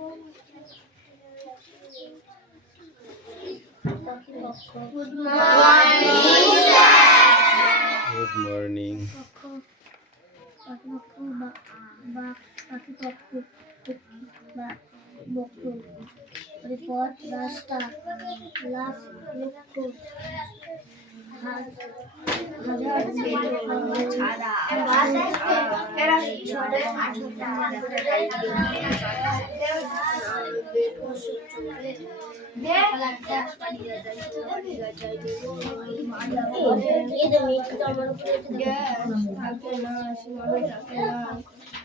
Good morning, sir. Good morning. Report Rasta Laugh Look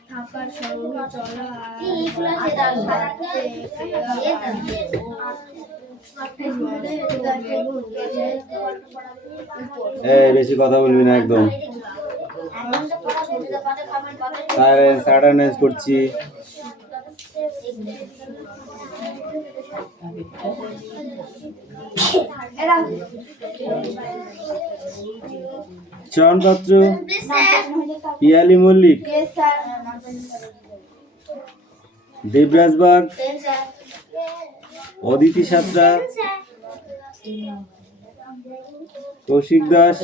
থাকার সঙ্গে চলা বেশি কথা বলবি না একদম। অ্যাটেন্ডেন্স করছি। চয়ন পাত্র, পিয়ালি মল্লিক, দেবরাজ বাগ, অদিতি সাঁতরা, কৌশিক দাস,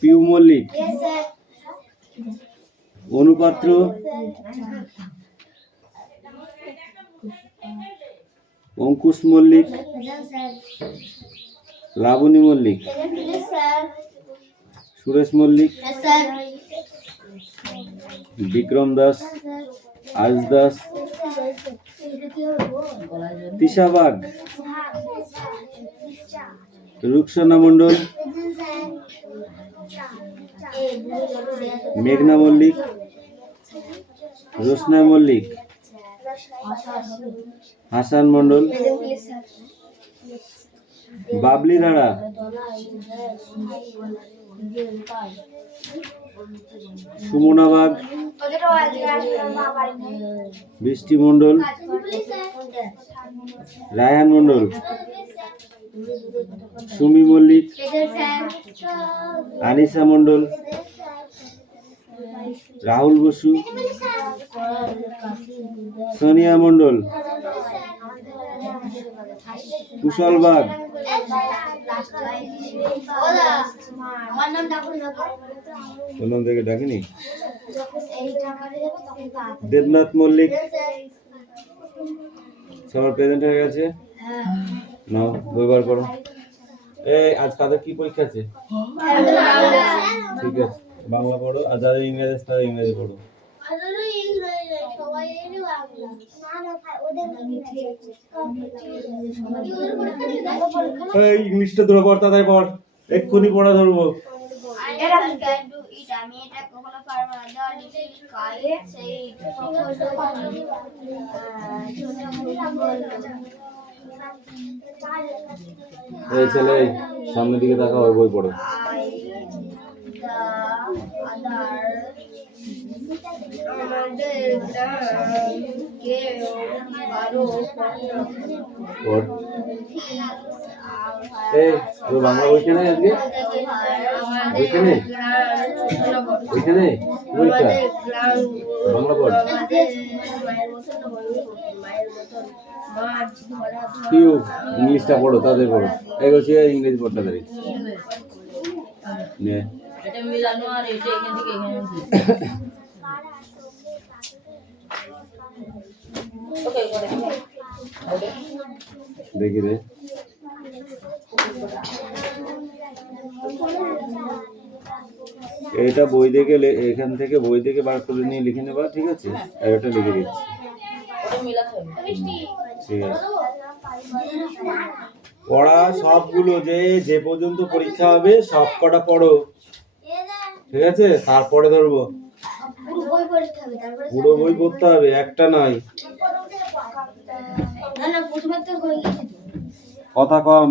পিউ মল্লিক, অনুপাত্র, অঙ্কুশ মল্লিক, লাবণী মল্লিক, সুরেশ মল্লিক, বিক্রম দাস, আয়ুষ দাস, তিশা বাগ, রুকসানা মণ্ডল, মেঘনা মল্লিক, রোশনা মল্লিক, হাসান মণ্ডল, বাবলি ধারা, সুমনা বাগ, বৃষ্টি মণ্ডল, রায়হান মণ্ডল, সুমি মল্লিক, আনিসা মণ্ডল, রাহুল বসু, সোনিয়া মণ্ডল, কুশল বাগ, নাম থেকে ডাকিনি, দেবনাথ মল্লিক। সবার প্রেজেন্ট হয়ে গেছে? নাও বই বার করো। আজ কাদের কি পরীক্ষা আছে? ঠিক আছে, বাংলা পড়ো, আর যাদের ইংরেজি আছে তাদের ইংরেজি পড়ো। ইংলিশটা ধরে পড়, তাড়াতাড়ি পড়, এক্ষুনি পড়া ধরবো। এই ছেলে সামনের দিকে তাকাও, বই পড়ো। বাংলা বইটা নেই আজকে, ওইখানে বইটা বাংলা পড়। ইংলিশটা পড়ো, তাদের পড়ো। এই বলছি ইংরেজি পড় তাদের। দেখি রে, এটা বই দেখে, এখান থেকে বই দেখে বার করে নিয়ে লিখে নেবা, ঠিক আছে? আর এটা লিখে দিচ্ছি, ঠিক আছে? পড়া সবগুলো যে পর্যন্ত পরীক্ষা হবে সব কটা পড়ো, ঠিক আছে? তারপরে ধরবো, পুরো বই পড়তে হবে, একটা নয়। কথা কম।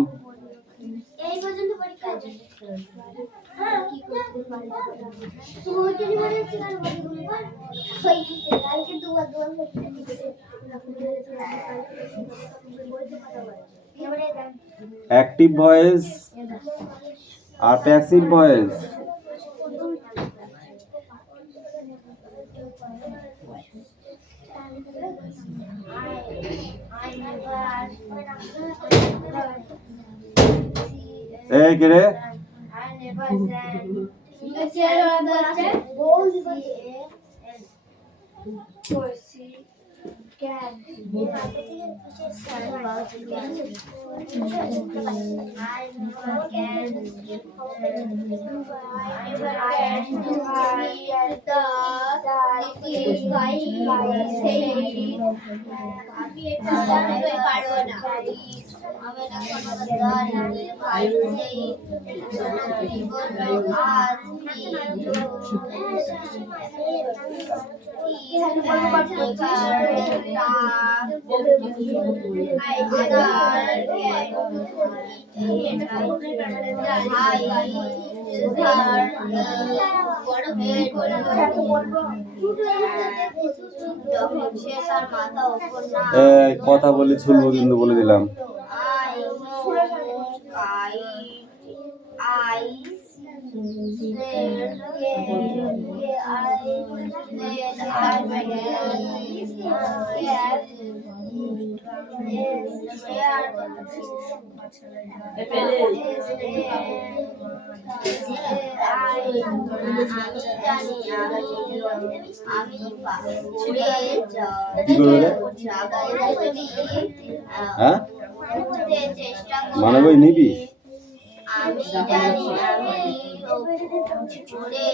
অ্যাক্টিভ ভয়েস আর প্যাসিভ ভয়েস। এই কে রে? কথা বলে ছুলবো কিন্তু বলে দিলাম। মানে বই নিবি? আমি জানি আমি উপরে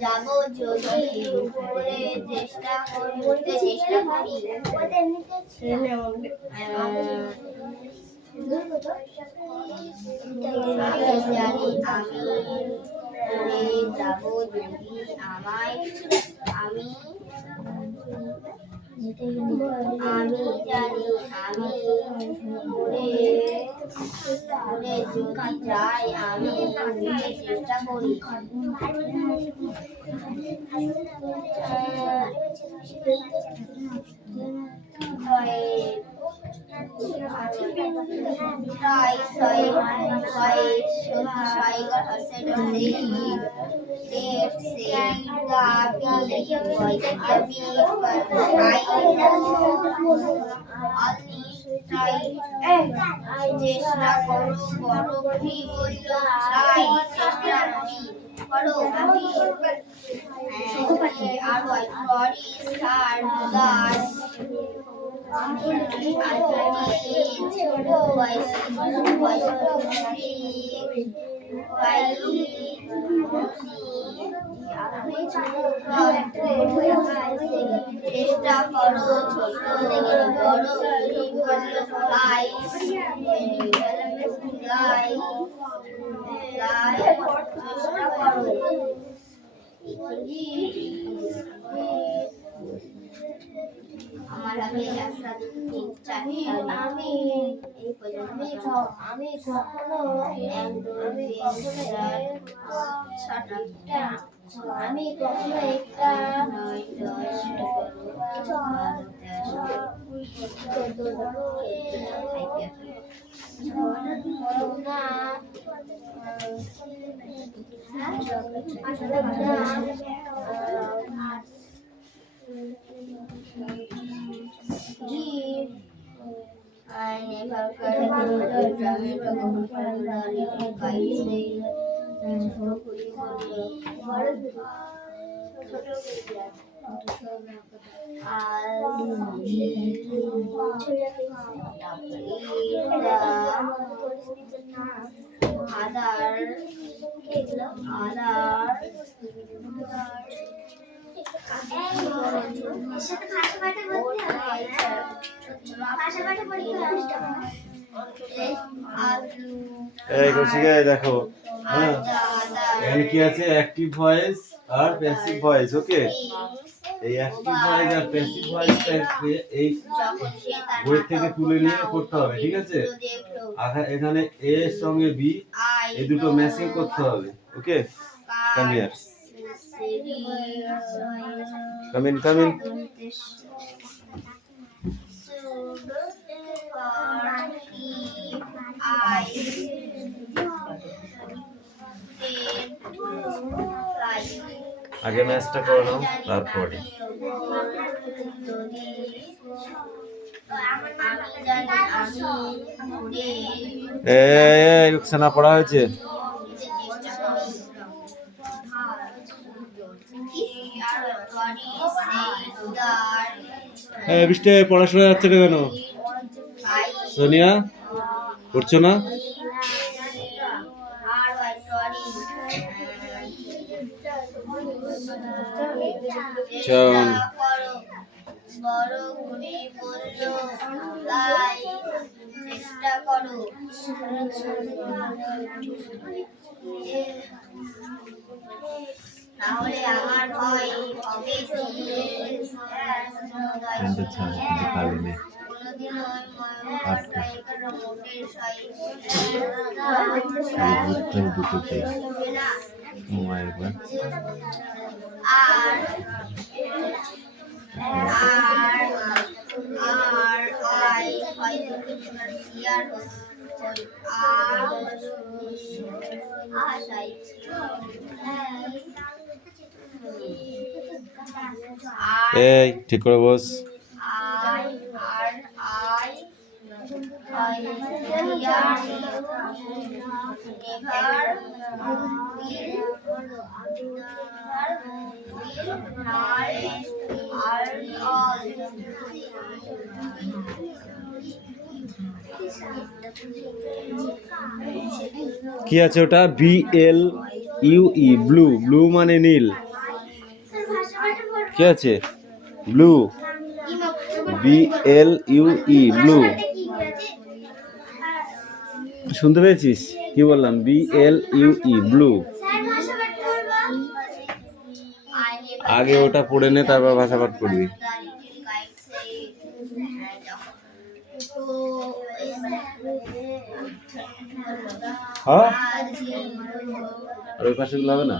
যাব যদি উপরে চেষ্টা করতে চেষ্টা করি। আমি জানি আমি উপরে যাব যদি আমায় আমি জানি আমি উপরে যদি যাই আমি চেষ্টা করি। চেষ্টা করো বড় করো আমি আর চেষ্টা করো ছোট বড় আমার আমি কখনো আমি কখনো একটা I never এই কৌশিকে দেখো, হ্যাঁ এখানে কি আছে অ্যাক্টিভ ভয়েস আর প্যাসিভ ভয়েস। ওকে, এই অ্যাক্টিভ ভয়েস আর প্যাসিভ ভয়েসটা এই বই থেকে তুলে নিয়ে করতে হবে, ঠিক আছে? এখানে এ এর সঙ্গে বি এই দুটো ম্যাচিং করতে হবে। Okay, come here, come in, come in. আগে ম্যাচটা করে নাও তারপরে। রুকসানা পড়া হয়েছে। বৃষ্টি পড়াশোনা যাচ্ছে না কেন? সোনিয়া পড়ছো না? চেষ্টা করো। তাহলে আমার ভয় হবে এই ঠিক করে বস। কি আছে ওটা? BLUE, blue. ব্লু মানে নীল। কি আছে? Blue, BLUE, blue. শুনতে পেয়েছিস কি বললাম? BLUE, blue. আগে ওটা পড়ে নে, তারপর ভাষা পাঠ করবি। হ্যাঁ, আর ওই পাশে গুলো হবে না?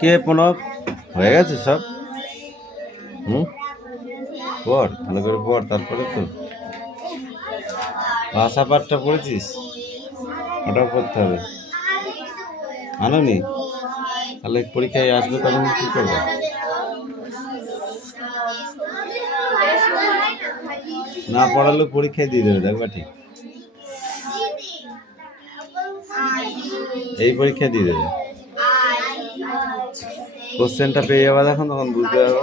কে প্রণব? হয়ে গেছে সব? পড় ভালো করে পড়, তারপরে তো ভাষা পাঠটা পড়েছিস, ওটাও পড়তে হবে। আনোনি? তাহলে পরীক্ষায় আসবে তখন কি করবে? না পড়ালে পরীক্ষায় দিয়ে দেবে, দেখবা ঠিক। এই পরীক্ষা দিয়ে দেবে, কোশ্চেনটা পেয়ে যাবা যখন, তখন বুঝতে পারবো।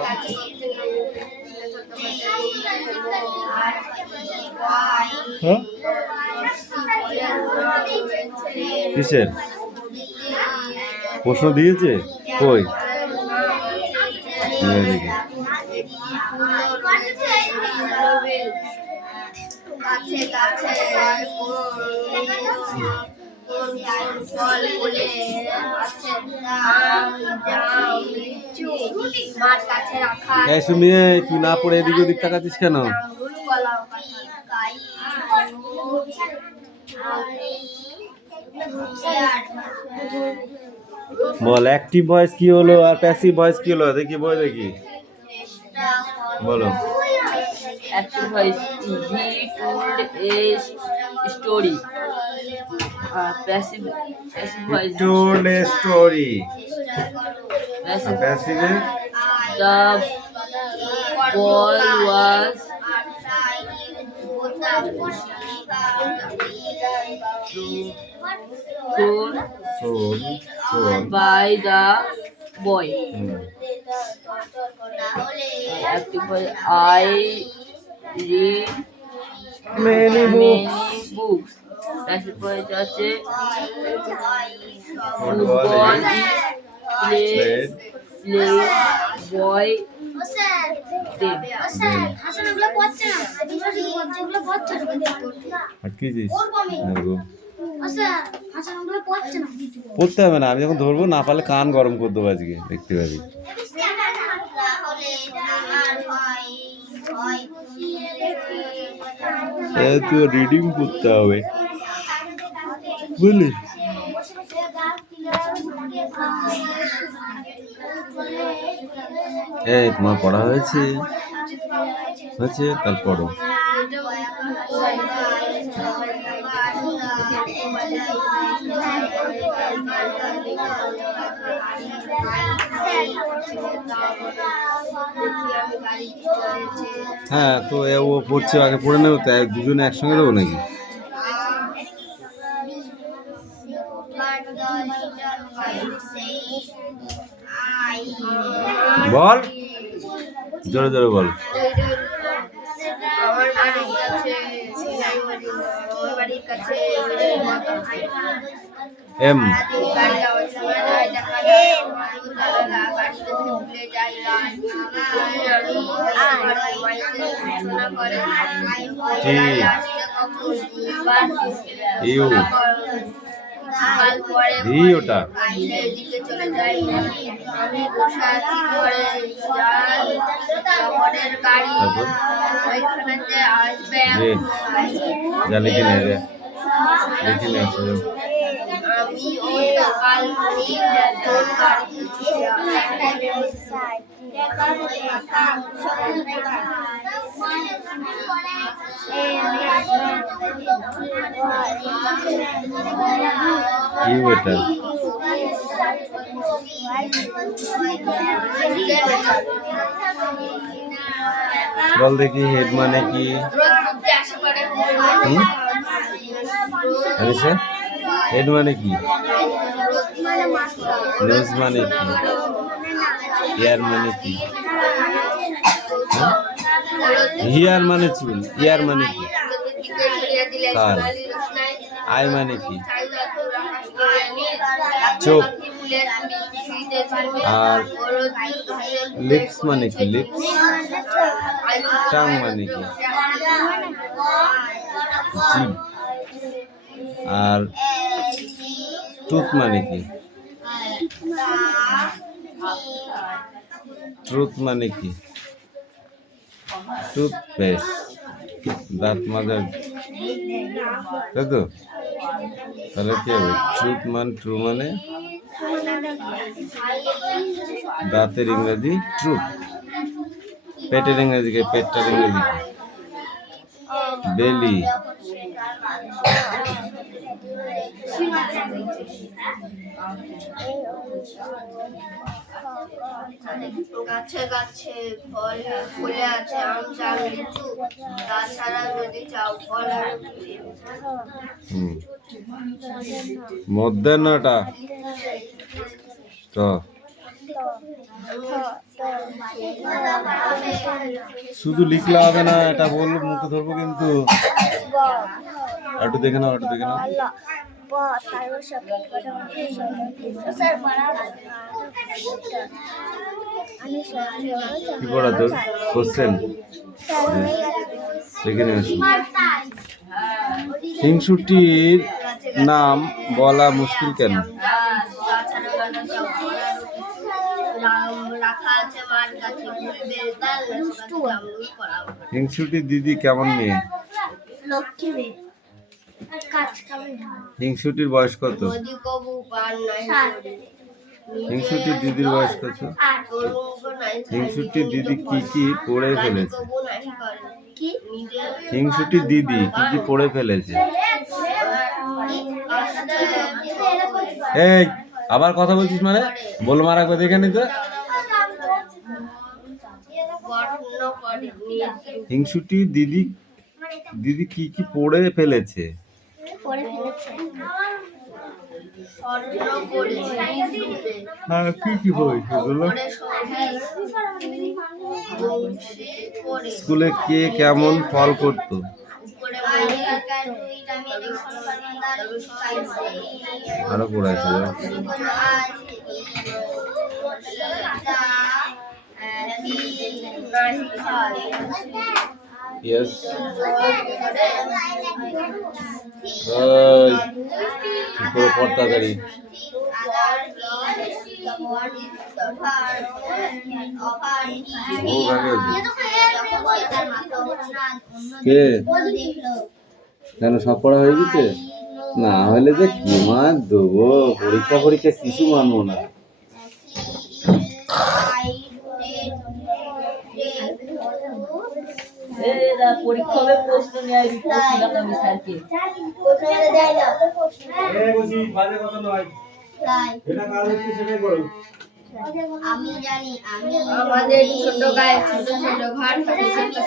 কিসের প্রশ্ন দিয়েছে? কই শুনিয়ে তুই না পড়ে এদিক ওদিক তাকাচ্ছিস কেন? বল অ্যাক্টিভ ভয়েস কি হলো আর প্যাসিভ ভয়েস কি হলো? দেখি বই দেখি, বলো। Active voice, he told a story. Passive voice, told a story. Passive, the ball was thrown by the boy. Active voice, I read many books. Passive voice আছে football is played boy পড়তে হবে না, আমি যখন ধরবো না পারলে কান গরম করে দেবো আজকে, দেখতে পাবি। তুই রিডিং করতে হবে বুঝলি। এই তোমার পড়া হয়েছে? হয়েছে, তার পড়ো। হ্যাঁ, তো ও পড়ছে, আগে পড়ে নেবো, তাই দুজনে একসঙ্গে দেবো নাকি? বল, জোরে জোরে বল। আমার বাড়ির কাছে এম ইউ ই ওটা দিকে চলে যাই, আমি বসে আছি ঘরে, যাই খবরের গাড়ি ওইখানেতে আসবে, রে যা লিখে নে রে, লিখে নে আসো। আমি ওই কাল তোর গাড়িতে চলে ইউ এটা বল দেখি, হেড মানে কি? আনিসা, হেড মানে কি? নোজ মানে কি? ইয়ার মানে কি? হিয়ার মানে চুল, ইয়ার মানে কি? কাল। আই মানে কি? চোখ। আর লিপস মানে কি? লিপস। টাং মানে কি? জিভ। আর টুথ মানে কি? ট্রুথ মানে কি? টুথপেস্ট। দাঁত মাজার, তাই তো? তাহলে কি হবে? ট্রুথ মান, ট্রু মানে দাঁতের ইংরেজি ট্রুথ, পেটের ইংরেজি কে? পেটটার ইংরেজি কি? বেলি। গাছে গাছে ফল ফুলে আছে, আম জাম লিচু, তাছাড়া যদি চাও ফল আর মধ্যাহ্নটা তো শুধু লিখলে হবে না, এটা বলবো, মুখে ধরবো কিন্তু। একটু দেখে নাও, একটু দেখে নাও। কি পড়া তোর? কোশ্চেন দেখে নিয়ে আসুন। হিংসুটির নাম বলা মুশকিল কেন? হিংসুটির দিদি কেমন মেয়ে? হিংসুটির বয়স কত? হিংসুটির দিদির বয়স কত? হিংসুটির দিদি কি কি পড়ে ফেলেছে? হিংসুটির দিদি কি কি পড়ে ফেলেছে? এই আবার কথা বলছিস মানে? বল মার একবার দেখে নিতে। হিংসুটির দিদি দিদি কি কি পড়ে ফেলেছে? হ্যাঁ, কি কি পড়েছে বলো? স্কুলে কে কেমন ফল করতো? আরো পড়াইছে। Yes. পড়তা গাড়ি। কে? কেন সব পড়া হয়ে গেছে? না হলে যে কি মার দেবো, পরীক্ষা পরীক্ষা কিছু মানবো না। পরীক্ষা হবে, প্রশ্ন নিয়ে আসবি, প্রশ্ন দেখাবি স্যারকে। আমি জানি আমাদের ছোট গায়ে ছোট ছোট ঘর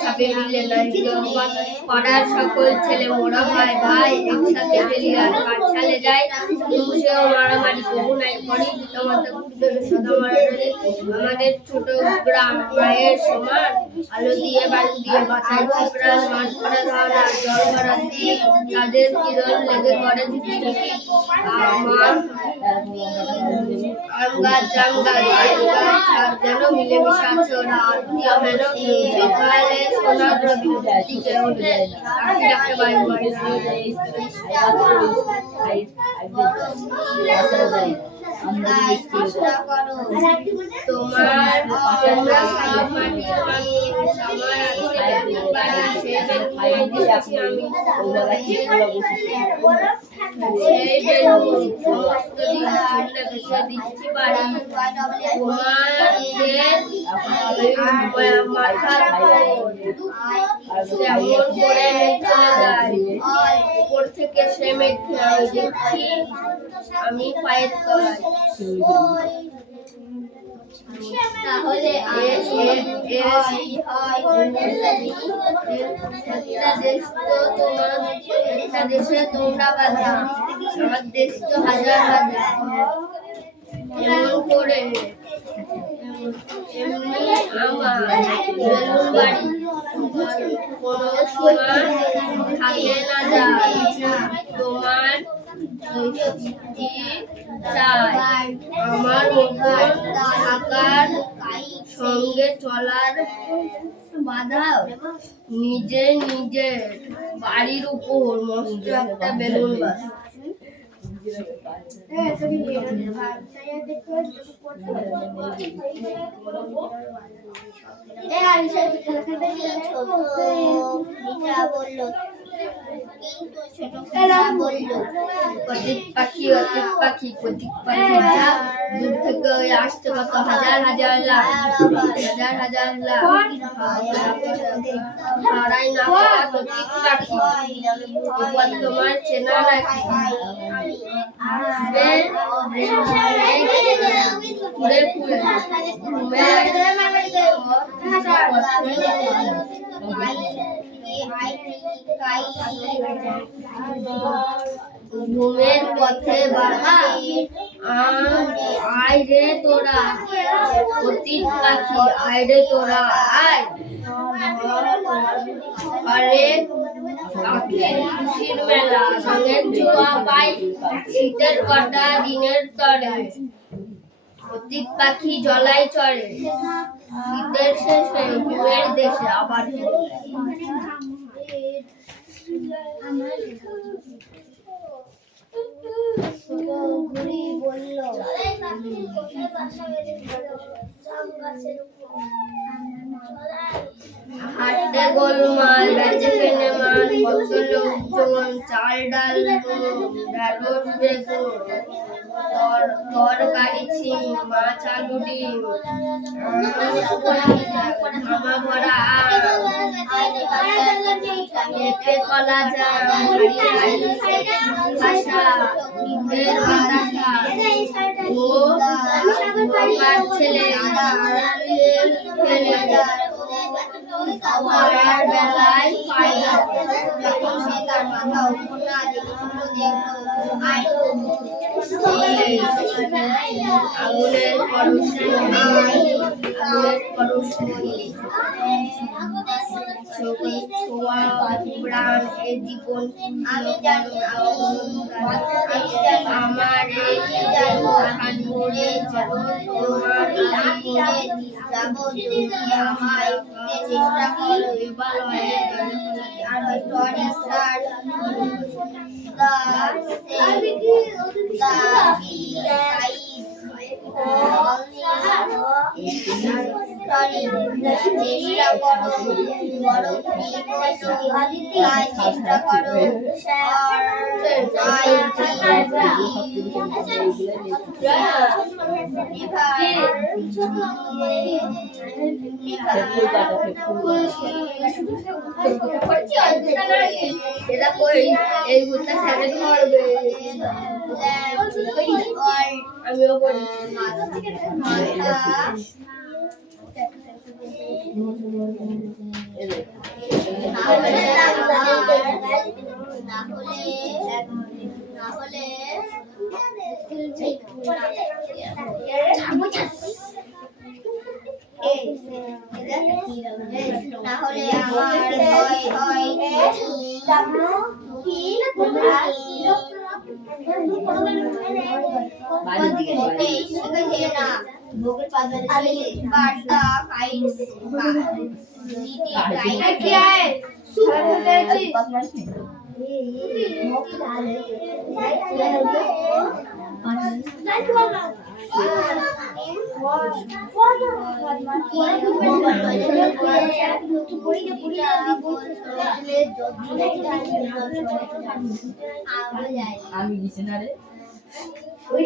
সাপে মিলে পাড়ার সকল ছেলে মোরা ভাই ভাই একসাথে ফেলিয়ার পাঠশালে যায়, সেও মারামারি কবু নাই করি পিতামাতা গুরুদেবের সদা মারামারি। আমাদের ছোট গ্রাম প্রায়ের সমান, আলো দিয়ে বালু দিয়ে বাঁচার চিপড়াল মাঠ ভরা ধারা জল ভরা দিয়ে তাদের কিরণ লেগে পড়ে ঝিকিঝিকি। আমার আম গাছ জাম গাছ যেন মিলেমিশে আছে ওরা, আত্মীয় মেল সকালে সোনার রবি দিকে উঠে ডাকতে ডাকতে বাড়ি বাড়ি তোমার তোমরা সব মাটির মানুষ, আমার আছে বাড়ি, সেই বেলুনে দিচ্ছি আমি, সেই বেলুন সমস্ত দিন চুলে ভেসে দিচ্ছি বাড়ি। তোমাদের মাথা কেমন করে চলে যায়, উপর থেকে সে মেঘে আমি দেখছি আমি পায়ের তলায়। তাহলে একটা দেশে তোমরা বাধা, আমার দেশ তো হাজার হাজার, এমন করে এমনি আমার বেলুন বাড়ি কোনো সময় থাকে না যায়। তোমার চাই আমার মতন থাকার সঙ্গে চলার বাধা, নিজের নিজের বাড়ির উপর মস্ত একটা বেলুন বাঁধা। অতীত পাখি অতীত পাখি প্রতীক পাখি যা দূর থেকে আসতে কত হাজার হাজার লাখ হাজার হাজার লাখ হারাই না প্রতীক পাখি, এবার তোমার চেনা নাকি ঘুরে ঘুরে ঘুমের পথে বাধা, আয় রে তোরা অতীত পাখি, আয় রে তোরা আয়, আরে আখের খুশির মেলা রঙের ছোঁয়া পাই শীতের কটা দিনের তরে, অতীত পাখি জলাই চড়ে শীতের শেষে ঘুমের দেশে আবার ঘুরি বলল হাটে গোলমাল বেচে কেনে মাল, কত লোকজন চাল ডাল ঢেঁড়স বেগুন তরকারি ছিম মাছ আলু ডিম ধামা ভরা পেঁপে কলা জাম ভাষা ঈদের বাতাসা ও আমার ছেলে পাড়ার বেলায় ফায়দা, যখন সে তার মাথা উপর না আগুনের প্রাণ এ জীবন আমি জানি আমার এই তোমার যাবো যদি আমায় চেষ্টা করো বিবালয়ে আর জানি চেষ্টা করো বড় ঘুড়ি বলল তাই চেষ্টা করো আর আই এটা কই এই ভূতটা স্যারে ধরবে আমিও বলি মাথা না হলে আমার ভয় হয় আমি দিছি না রে তুই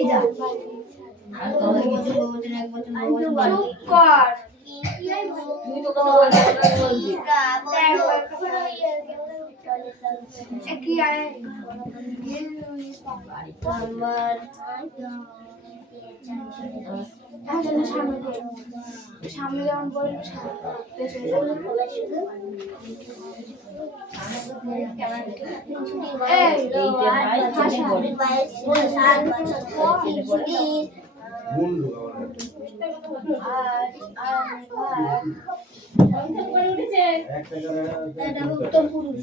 তো কোনো বলছিস সামনে যেমন বলল উত্তম পুরুষ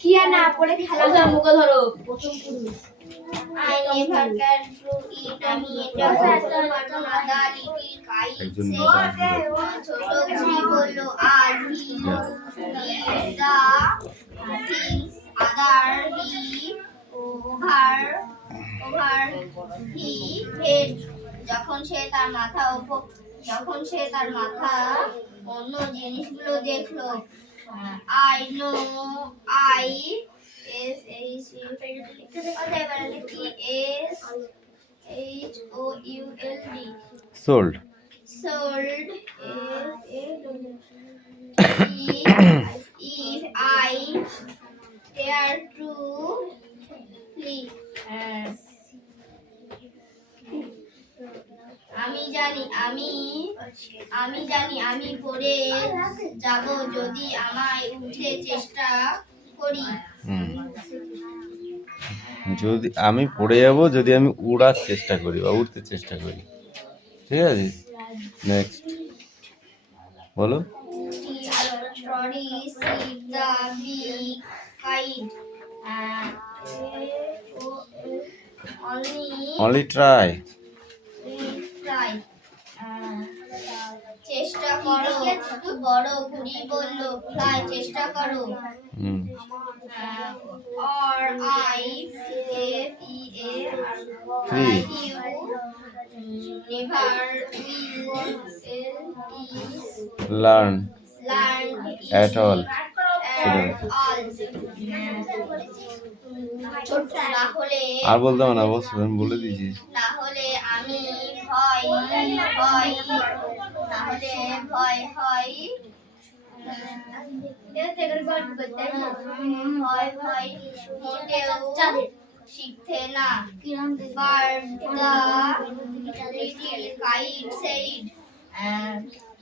কি আর না পড়ে খেলা মুখে ধরো I never can to eat আমি এটা করতে পারবো না দা লিটিল কাইট ছোট ঘুড়ি বলল আর he the things other he over he head যখন সে তার মাথা অন্য জিনিসগুলো দেখলো I know I S H O U L D sold. If I dare to flee আমি পড়ে যাব যদি আমায় উঠতে চেষ্টা করি যদি আমি পড়ে যাব যদি আমি উড়ার চেষ্টা করি বা উঠতে চেষ্টা করি ঠিক আছে নেক্সট বলো only try চেষ্টা করো বড় ঘুড়ি বলল ফ্লাই চেষ্টা করো or I F E A Three. never will learn at all আর বলতে হবে না বস আমি বলে দিয়েছি না হলে আমি ভয় মোটেও শিখতে না but the little kite said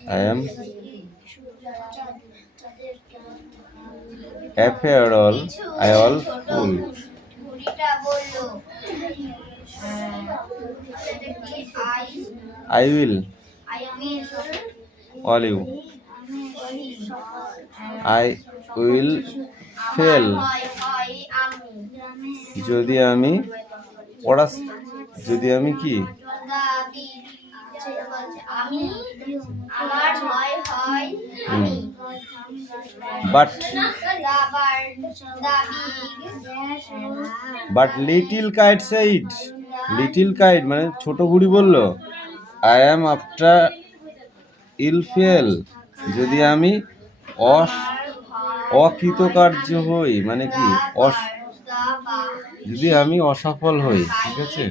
I am afraid all fool ঘুড়িটা বলল I will all you I will fail যদি আমি কি আমি আমার ভয় হয় আমি but the but little kite said, little kite মানে ছোট ঘুড়ি বলল, I am after ill fail, যদি আমি অকৃতকার্য হই, মানে কি যদি আমি অসফল হই, ঠিক আছে।